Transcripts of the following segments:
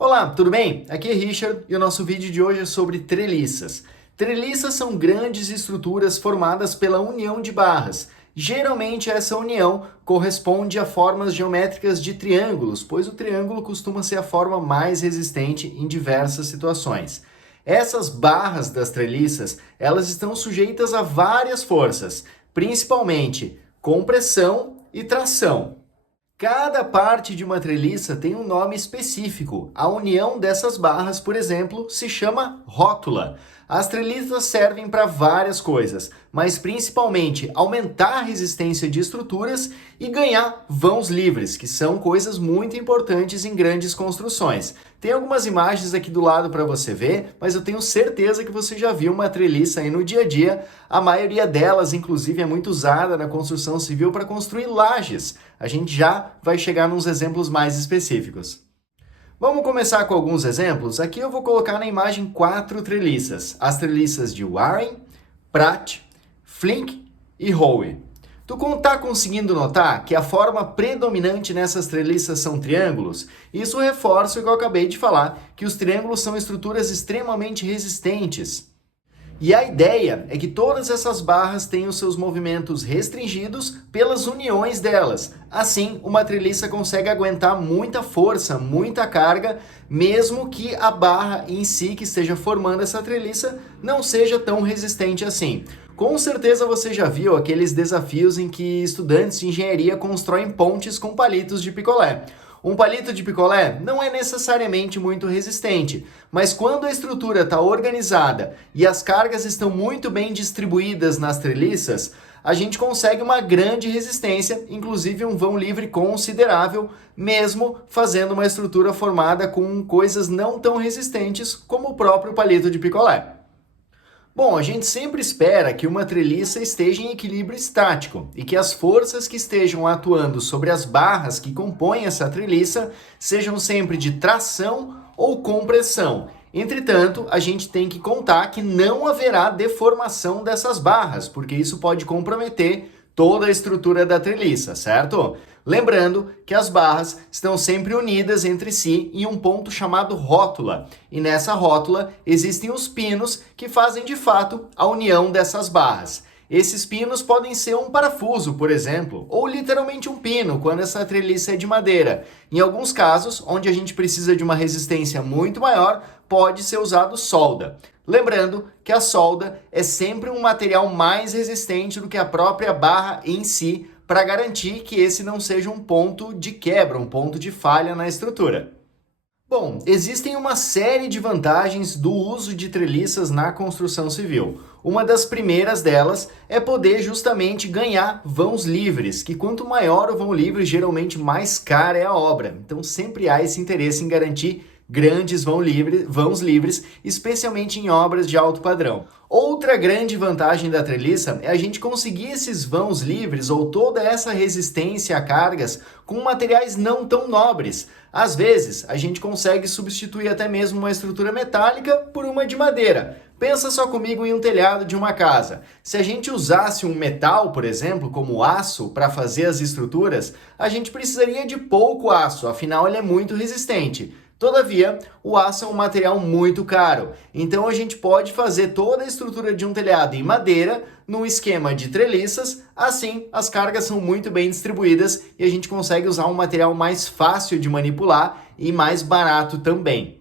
Olá, tudo bem? Aqui é Richard e o nosso vídeo de hoje é sobre treliças. Treliças são grandes estruturas formadas pela união de barras. Geralmente essa união corresponde a formas geométricas de triângulos, pois o triângulo costuma ser a forma mais resistente em diversas situações. Essas barras das treliças, elas estão sujeitas a várias forças, principalmente compressão e tração. Cada parte de uma treliça tem um nome específico. A união dessas barras, por exemplo, se chama rótula. As treliças servem para várias coisas, mas principalmente aumentar a resistência de estruturas e ganhar vãos livres, que são coisas muito importantes em grandes construções. Tem algumas imagens aqui do lado para você ver, mas eu tenho certeza que você já viu uma treliça aí no dia a dia. A maioria delas, inclusive, é muito usada na construção civil para construir lajes. A gente já vai chegar nos exemplos mais específicos. Vamos começar com alguns exemplos? Aqui eu vou colocar na imagem 4 treliças. As treliças de Warren, Pratt, Flink e Howe. Tu tá conseguindo notar que a forma predominante nessas treliças são triângulos? Isso reforça o que eu acabei de falar, que os triângulos são estruturas extremamente resistentes. E a ideia é que todas essas barras tenham seus movimentos restringidos pelas uniões delas. Assim, uma treliça consegue aguentar muita força, muita carga, mesmo que a barra em si que esteja formando essa treliça não seja tão resistente assim. Com certeza você já viu aqueles desafios em que estudantes de engenharia constroem pontes com palitos de picolé. Um palito de picolé não é necessariamente muito resistente, mas quando a estrutura está organizada e as cargas estão muito bem distribuídas nas treliças, a gente consegue uma grande resistência, inclusive um vão livre considerável, mesmo fazendo uma estrutura formada com coisas não tão resistentes como o próprio palito de picolé. Bom, a gente sempre espera que uma treliça esteja em equilíbrio estático e que as forças que estejam atuando sobre as barras que compõem essa treliça sejam sempre de tração ou compressão. Entretanto, a gente tem que contar que não haverá deformação dessas barras, porque isso pode comprometer toda a estrutura da treliça, certo? Lembrando que as barras estão sempre unidas entre si em um ponto chamado rótula, e nessa rótula existem os pinos que fazem de fato a união dessas barras. Esses pinos podem ser um parafuso, por exemplo, ou literalmente um pino, quando essa treliça é de madeira. Em alguns casos, onde a gente precisa de uma resistência muito maior, pode ser usado solda. Lembrando que a solda é sempre um material mais resistente do que a própria barra em si, para garantir que esse não seja um ponto de quebra, um ponto de falha na estrutura. Bom, existem uma série de vantagens do uso de treliças na construção civil. Uma das primeiras delas é poder justamente ganhar vãos livres, que quanto maior o vão livre, geralmente mais cara é a obra. Então sempre há esse interesse em garantir grandes vãos livres, especialmente em obras de alto padrão. Outra grande vantagem da treliça é a gente conseguir esses vãos livres ou toda essa resistência a cargas com materiais não tão nobres. Às vezes, a gente consegue substituir até mesmo uma estrutura metálica por uma de madeira. Pensa só comigo em um telhado de uma casa. Se a gente usasse um metal, por exemplo, como aço, para fazer as estruturas, a gente precisaria de pouco aço, afinal ele é muito resistente. Todavia, o aço é um material muito caro, então a gente pode fazer toda a estrutura de um telhado em madeira num esquema de treliças, assim as cargas são muito bem distribuídas e a gente consegue usar um material mais fácil de manipular e mais barato também.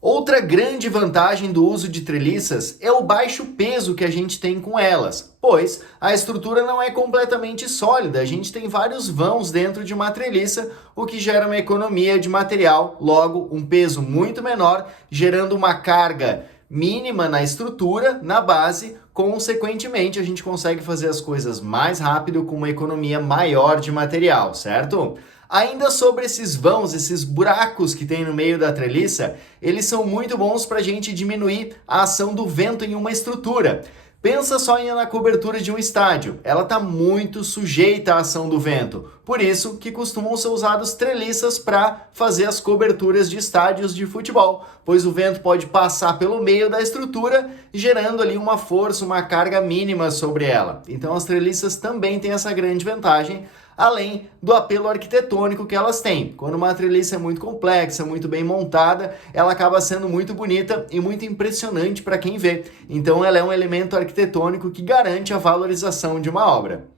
Outra grande vantagem do uso de treliças é o baixo peso que a gente tem com elas, pois a estrutura não é completamente sólida, a gente tem vários vãos dentro de uma treliça, o que gera uma economia de material, logo um peso muito menor, gerando uma carga mínima na estrutura, na base, consequentemente a gente consegue fazer as coisas mais rápido com uma economia maior de material, certo? Ainda sobre esses vãos, esses buracos que tem no meio da treliça, eles são muito bons para a gente diminuir a ação do vento em uma estrutura. Pensa só na cobertura de um estádio, ela está muito sujeita à ação do vento, por isso que costumam ser usadas treliças para fazer as coberturas de estádios de futebol, pois o vento pode passar pelo meio da estrutura, gerando ali uma força, uma carga mínima sobre ela. Então as treliças também têm essa grande vantagem, além do apelo arquitetônico que elas têm. Quando uma treliça é muito complexa, muito bem montada, ela acaba sendo muito bonita e muito impressionante para quem vê. Então ela é um elemento arquitetônico que garante a valorização de uma obra.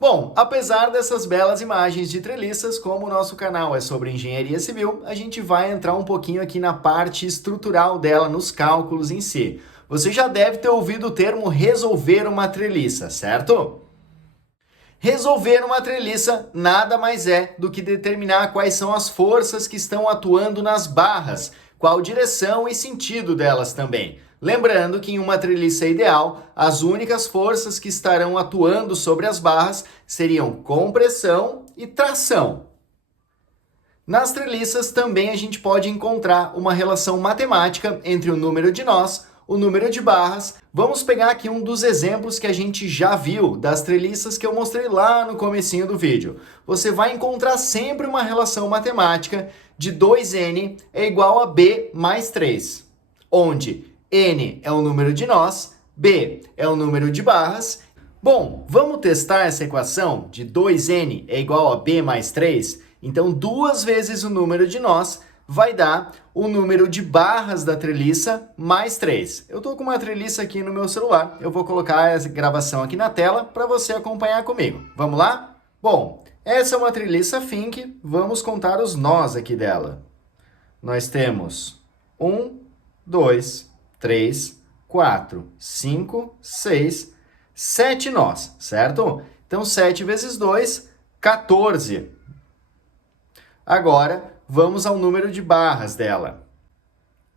Bom, apesar dessas belas imagens de treliças, como o nosso canal é sobre engenharia civil, a gente vai entrar um pouquinho aqui na parte estrutural dela, nos cálculos em si. Você já deve ter ouvido o termo resolver uma treliça, certo? Resolver uma treliça nada mais é do que determinar quais são as forças que estão atuando nas barras, qual direção e sentido delas também. Lembrando que em uma treliça ideal, as únicas forças que estarão atuando sobre as barras seriam compressão e tração. Nas treliças também a gente pode encontrar uma relação matemática entre o número de nós, o número de barras. Vamos pegar aqui um dos exemplos que a gente já viu das treliças que eu mostrei lá no comecinho do vídeo. Você vai encontrar sempre uma relação matemática de 2n é igual a b mais 3, onde n é o número de nós, b é o número de barras. Bom, vamos testar essa equação de 2n é igual a b mais 3? Então, 2 vezes o número de nós vai dar o número de barras da treliça mais 3. Eu estou com uma treliça aqui no meu celular, eu vou colocar essa gravação aqui na tela para você acompanhar comigo. Vamos lá? Bom, essa é uma treliça Fink, vamos contar os nós aqui dela. Nós temos 1, 2, 3, 4, 5, 6, 7 nós, certo? Então, 7 vezes 2, 14. Agora, vamos ao número de barras dela.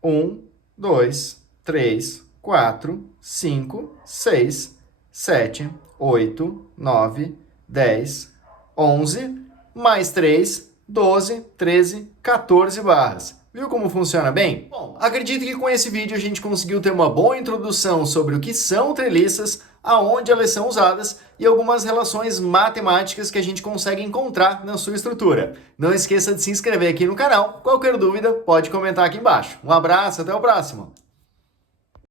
1, 2, 3, 4, 5, 6, 7, 8, 9, 10, 11, mais 3, 12, 13, 14 barras. Viu como funciona bem? Bom, acredito que com esse vídeo a gente conseguiu ter uma boa introdução sobre o que são treliças, aonde elas são usadas e algumas relações matemáticas que a gente consegue encontrar na sua estrutura. Não esqueça de se inscrever aqui no canal. Qualquer dúvida, pode comentar aqui embaixo. Um abraço, até o próximo!